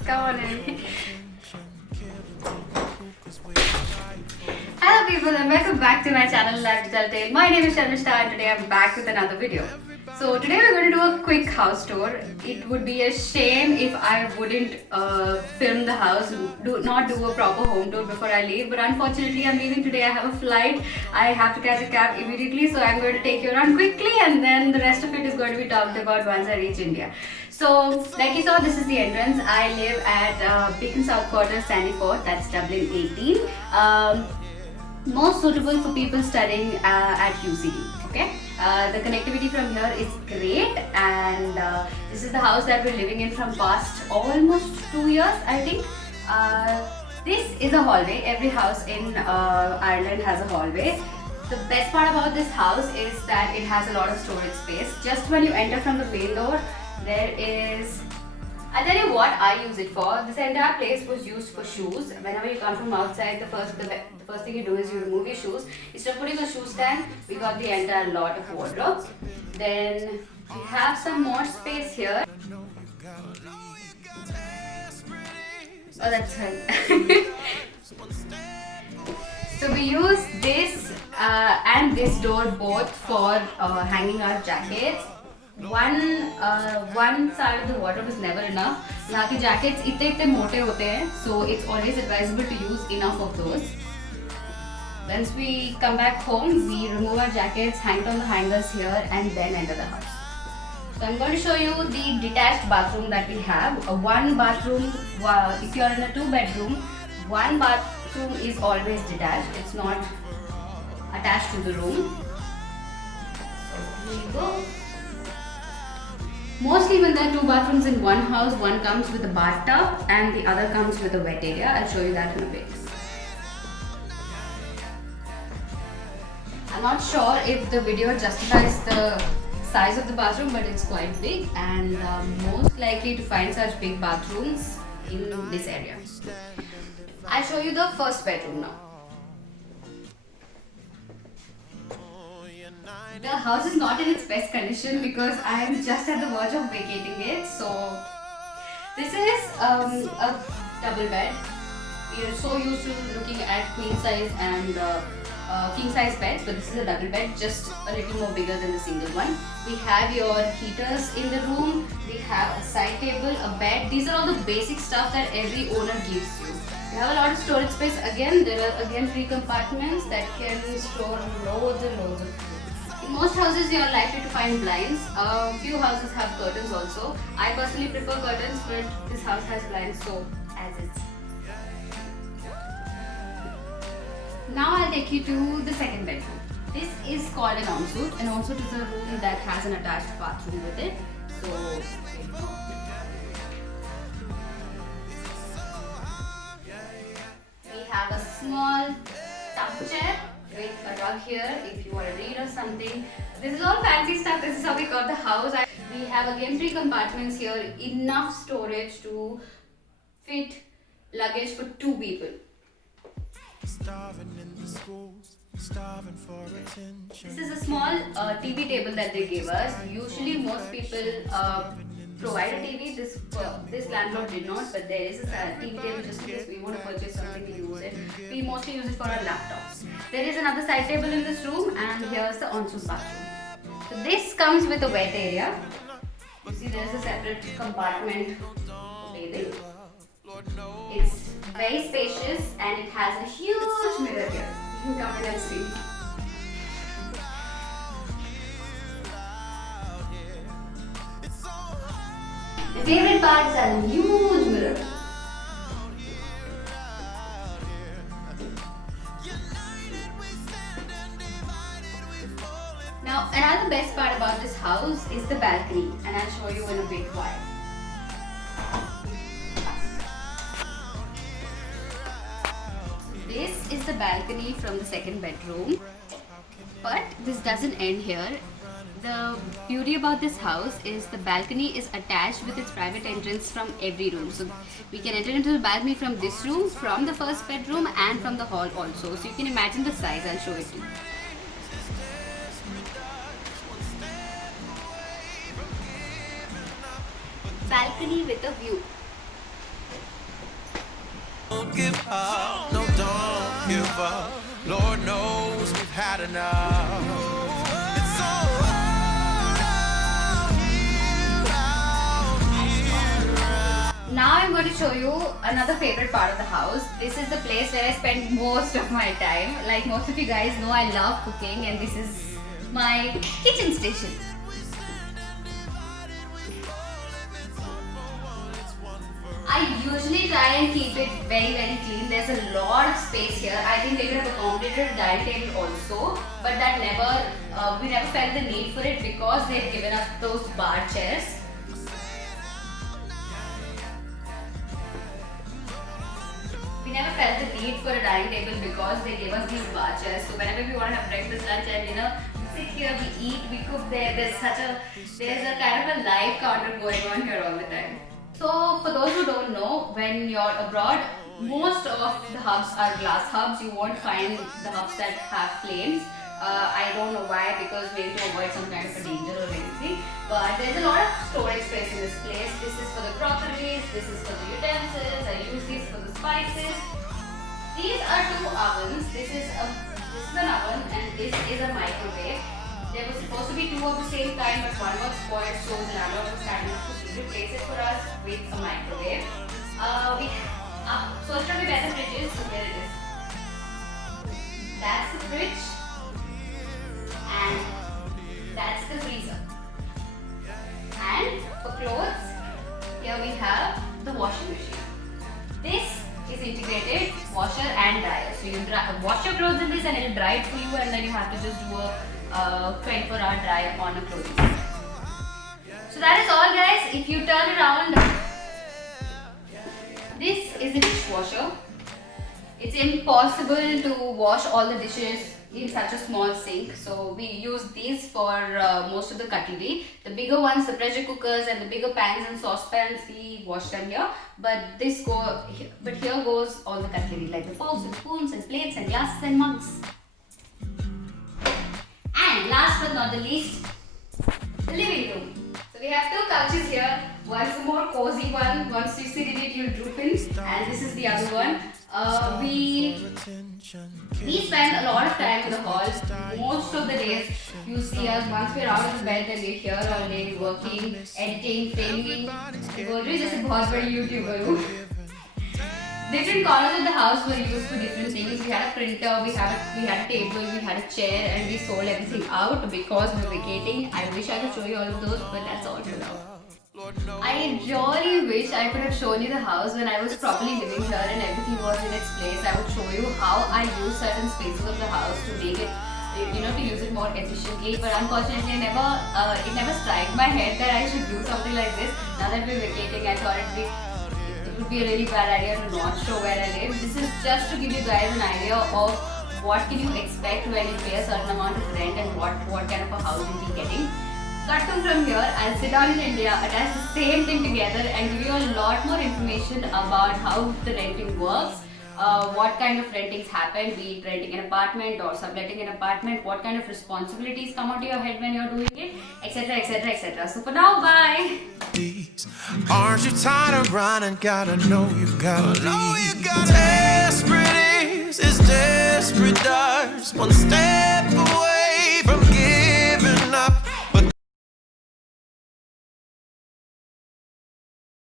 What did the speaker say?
Come on in. Hello people and welcome back to my channel Life to Tell Tale. My name is Sharmishta and today I'm back with another video. So today we're going to do a quick house tour. It would be a shame if I wouldn't film the house, not do a proper home tour before I leave. But unfortunately I'm leaving today. I have a flight. I have to catch a cab immediately. So I'm going to take you around quickly and then the rest of it is going to be talked about once I reach India. So, like you saw, this is the entrance. I live at Beacon South Quarter, Sandy Fort, that's Dublin 18. Most suitable for people studying at UCD. Okay, the connectivity from here is great, and this is the house that we're living in from past almost 2 years, I think. This is a hallway. Every house in Ireland has a hallway. The best part about this house is that it has a lot of storage space. Just when you enter from the main door, there is, I'll tell you what I use it for. This entire place was used for shoes. Whenever you come from outside, the first thing you do is you remove your shoes. Instead of putting a shoe stand, we got the entire lot of wardrobe. Then we have some more space here. Oh, that's right. So we use this and this door both for hanging our jackets. One side of the wardrobe is never enough. यहाँ के jackets इतने मोटे होते हैं, so it's always advisable to use enough of those. Once we come back home, we remove our jackets, hang it on the hangers here, and then enter the house. So I'm going to show you the detached bathroom that we have. One bathroom, if you're in a 2-bedroom, one bathroom is always detached. It's not attached to the room. So here you go. Mostly when there are 2 bathrooms in one house, one comes with a bathtub and the other comes with a wet area. I'll show you that in a bit. I'm not sure if the video justifies the size of the bathroom, but it's quite big and most likely to find such big bathrooms in this area. I'll show you the first bedroom now. The house is not in its best condition because I am just at the verge of vacating it. So this is a double bed. We are so used to looking at queen size and king size beds, but this is a double bed, just a little more bigger than the single one. We have your heaters in the room. We have a side table, a bed. These are all the basic stuff that every owner gives you. We have a lot of storage space. Again, there are 3 compartments that can store loads and loads of food. In most houses, you are likely to find blinds. Few houses have curtains also. I personally prefer curtains, but this house has blinds, so as it's. Now I'll take you to the second bedroom. This is called an ensuite. An ensuite is a room that has an attached bathroom with it. So we have a small tub chair with a rug here if you want to read or something. This is all fancy stuff. This is how we got the house. We have again 3 compartments here, enough storage to fit luggage for 2 people. This is a small TV table that they gave us. Usually most people provide a TV. This landlord did not, but there is a TV table just in case we want to purchase something to use it. We mostly use it for our laptops. There is another side table in this room, and here's the ensuite bathroom. So this comes with a wet area. You see there's a separate compartment for bathing. It's very spacious and it has a huge mirror here. You can come in and see. My favorite part is a huge mirror. Now, another best part about this house is the balcony, and I'll show you in a bit why. This is the balcony from the second bedroom, but this doesn't end here. The beauty about this house is the balcony is attached with its private entrance from every room. So we can enter into the balcony from this room, from the first bedroom, and from the hall also. So you can imagine the size. I'll show it to you. Balcony with a view. Don't give up, no, don't give up. Lord knows we've had enough. It's so hard out here. Now I'm going to show you another favorite part of the house. This is the place where I spend most of my time. Like most of you guys know, I love cooking, and this is my kitchen station. I usually try and keep it very clean. There's a lot of space here. I think they could have accommodated a dining table also, but that we never felt the need for it because they've given us those bar chairs. We never felt the need for a dining table because they gave us these bar chairs. So whenever we want to have breakfast, lunch, and sit here, we eat, we cook there. There's a kind of a live counter going on here all the time. So for those who don't know, when you're abroad, most of the hubs are glass hubs. You won't find the hubs that have flames. I don't know why, because maybe to avoid some kind of a danger or anything. But there's a lot of storage space in this place. This is for the crockeries, this is for the utensils. I use these for the spices. These are two ovens. This is an oven, and this is a microwave. There was supposed to be two of the same kind, but one was spoiled, so the landlord was kind enough to replace it for us with a microwave. So it's going to be where the fridge is. So here it is. That's the fridge, and that's the freezer. And for clothes, here we have the washing machine. This is integrated washer and dryer. So you wash your clothes in this, and it'll dry it for you, and then you have to just do a 24-hour dry on a clothing. So that is all, guys. If you turn around, this is a dishwasher. It's impossible to wash all the dishes in such a small sink, so we use these for most of the cutlery. The bigger ones, the pressure cookers and the bigger pans and saucepans, we wash them here. But here goes all the cutlery, like the forks and spoons and plates and glasses and mugs. And last but not the least, the living room. So we have two couches here. One is a more cozy one. Once you sit in it, you'll droop in. And this is the other one. We spend a lot of time in the hall. Most of the days, you see us once we're out of the bed, and we're here all day working, editing, filming. Just बहुत बड़ी YouTuber हूँ. Different corners of the house were used for different things. We had a printer, we had a table, we had a chair, and we sold everything out because we were vacating. I wish I could show you all of those, but that's all for now. I really wish I could have shown you the house when I was properly living here and everything was in its place. I would show you how I use certain spaces of the house to make it, to use it more efficiently. But unfortunately, it never struck my head that I should do something like this. Now that we're vacating, I thought it would be a really bad idea to not show where I live. This is just to give you guys an idea of what can you expect when you pay a certain amount of rent and what kind of a house you'll be getting. Cut from here, I'll sit down in India, attach the same thing together and give you a lot more information about how the renting works, what kind of rentings happen, be it renting an apartment or subletting an apartment, what kind of responsibilities come onto your head when you're doing it, etc, etc, etc. So for now, bye! Aren't you tired of running? Gotta know you've gotta leave. Desperate is desperate does. One step